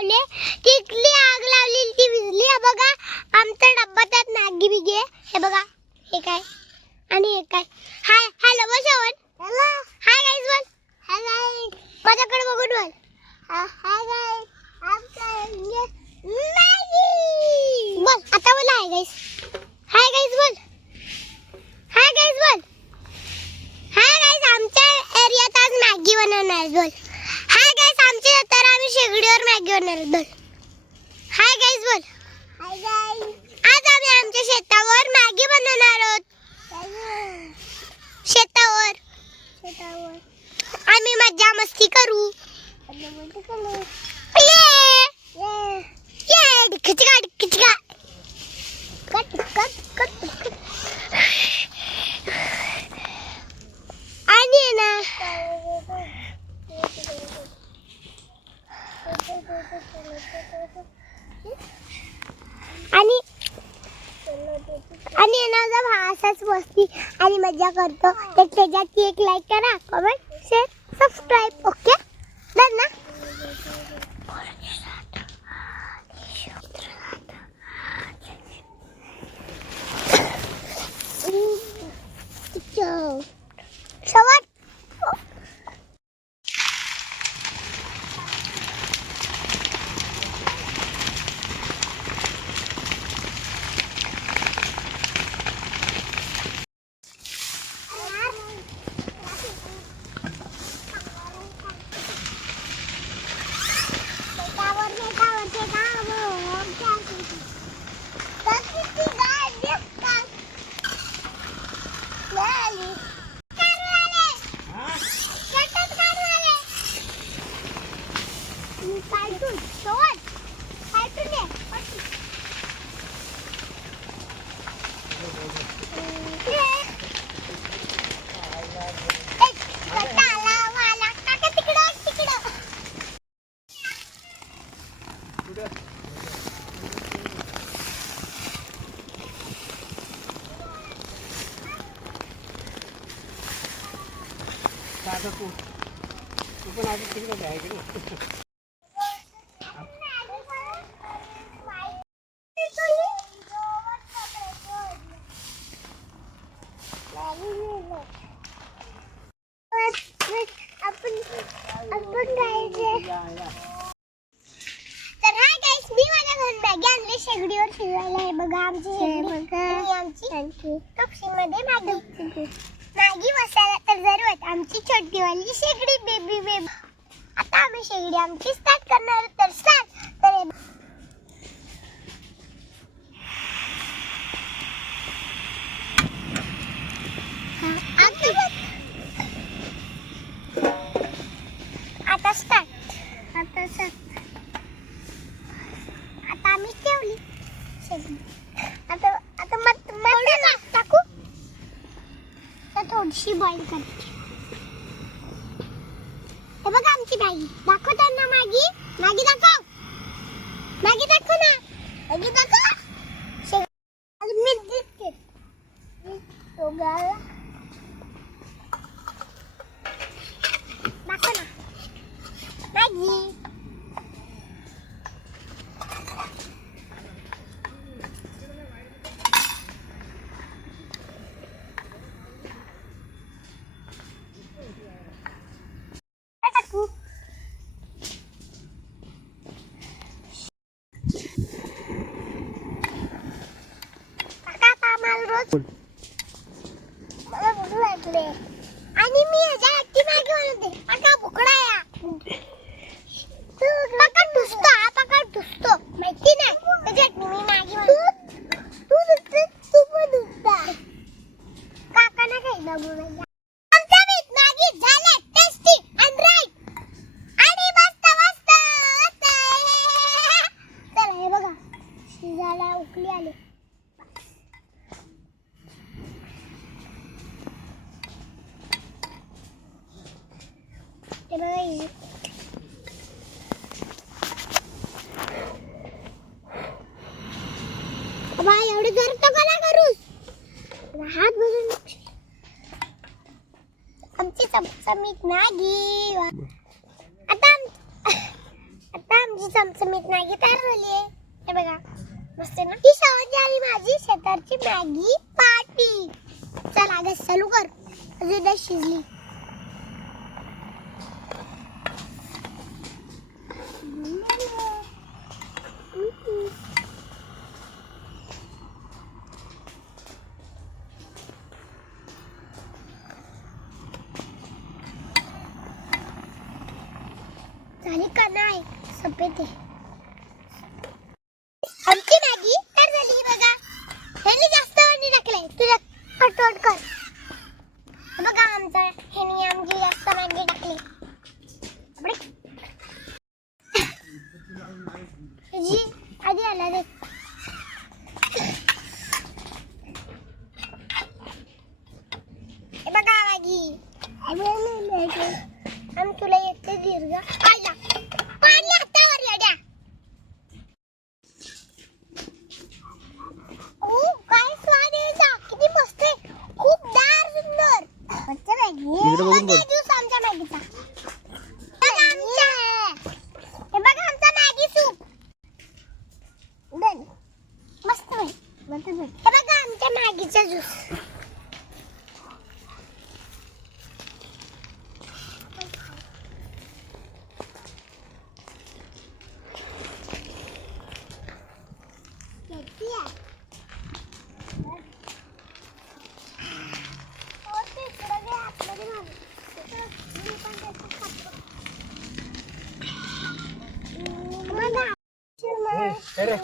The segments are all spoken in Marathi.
लावले तिथली आग लावली ती विजली हे बघा आमचा डब्बा त्यात नागी बिगी आहे. हे बघा हे काय? आणि हे काय? हाय हॅलो बोल श्रवण. हॅलो. हाय गाईज बोल. हाय गाईज माझ्याकडे बघून बोल. हाय गाईज बोल आता बोल हाय गाईज हाय गाईज बोल. हाय गाईज बोल. हाय गाईज आमच्या एरियात आज मॅगी बनवणार बोल हाय गाईज आमच्या तर आम्ही शेगडीवर मॅगी बनवणार बोल. हाय गाईज बोल. हाय गाईज आज आम्ही आमच्या शेतावर मॅगी बनवणार आहोत. शेतावर. शेतावर. आम्ही मज्जा मस्ती करू ये ये खिचका खिचका कट कट कट कट आणि आहे ना आणि माझा भाव असाच मस्ती आणि मजा करतो. तर त्याच्यात एक लाईक करा कमेंट शेअर सबस्क्राईब ओके धन्यवाद Bali. आता तू तू पण आता तिकडे आहे की नाही शेगडीवर शिवायला हे बघा आमची शेगडी आमची कपशी मध्ये मॅगी मसाला तर जरूर आमची छोटीवाली शेगडी बेबी बेबी आता आम्ही शेगडी आमची स्टार्ट करणार तर स्टार्ट तर हे हा, आता बघ. आता स्टार्ट आता स्टार्ट आता आम्ही ठेवली शेगडी आता आता मग मग टाकू तर थोडीशी बॉईल करायची हे बघा आमची मॅगी दाखव त्यांना मॅगी मॅगी दाखव मॅगी दाखव ना मॅगी दाखव शेग- अजून मी दिसते दोघाला दाखव ना मॅगी टाकू काका आता आम्हाला रोज बोल. मला भूक लागले. आणि मी याच्या हातची मागे म्हणते आता भुकडा या. पकड दुसतो हा पकड दुसतो माहिती नाही. त्याच्यात मी मागे म्हणते तू दुसतो तू पण दुसता काकांना काही ना बोलायला मीठ मॅगी झाले टेस्टी अँड राईट आणि मस्त मस्त चला हे बघा शिजायला उकली आली ते बघा ही. बाबा एवढे जोर नको ना करूस. हात बघून आमची चमचमीत मॅगी आता आम- आता आमची चमचमीत नागी तयार झाली आहे हे बघा मस्त आहे ना? ही शेवटची आली माझी शेतारची मॅगी पार्टी. चला गॅस चालू कर. अजून शिजली झाली का नाही सफेद आहे आमची मॅगी तयार झाली ही बघा ह्याने जास्त पाणी टाकलंय तुझ्या पटपट कर. हे बघा आमचा ह्याने आमची जास्त मॅगी टाकली जी आधी आला रे बघा मॅगी आम्ही तुला येते दीर्घ. आला पाणी हातावर येड्या ओ काय स्वाद आहे याचा. किती मस्त आहे खूप दार सुंदर आमच्या मॅगी इकडे बघून बोल. ज्यूस आमच्या मॅगीचा बघा आमच्या हे बघा आमचा मॅगी सूप डन मस्त आहे हे बघा आमच्या मॅगीचा ज्यूस अरे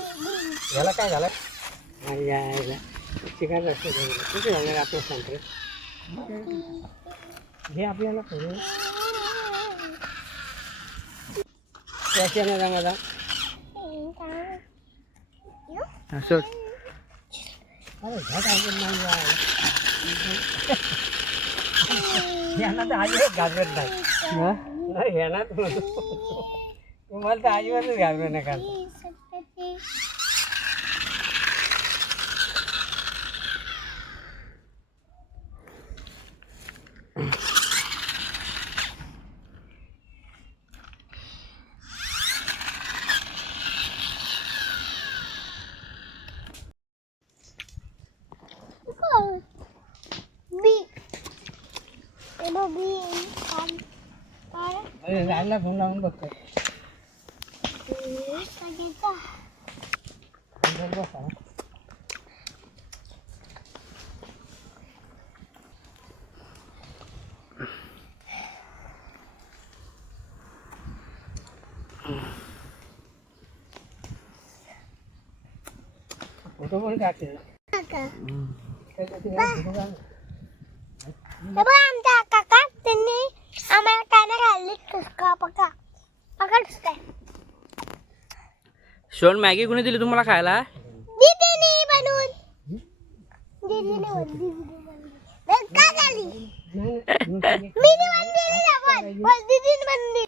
याला काय झालं किती झालं आपण सांगतो. हे आपल्याला करू त्याच्यानं रंगाला असं. अरे घाट आवडत नाही. यांना तर अजिबात घाबरत नाही. नाही यांना तुम्हाला तर घाबरत नाही का बी ते बघ बी काय काय त्यांनी आम्हाला ठुसका पका पका ठुसका शोन मॅगी कुणी दिली तुम्हाला खायला? दीदीने बनवून. दीदीने नाही, मी बनवली आपण दीदीने बनवली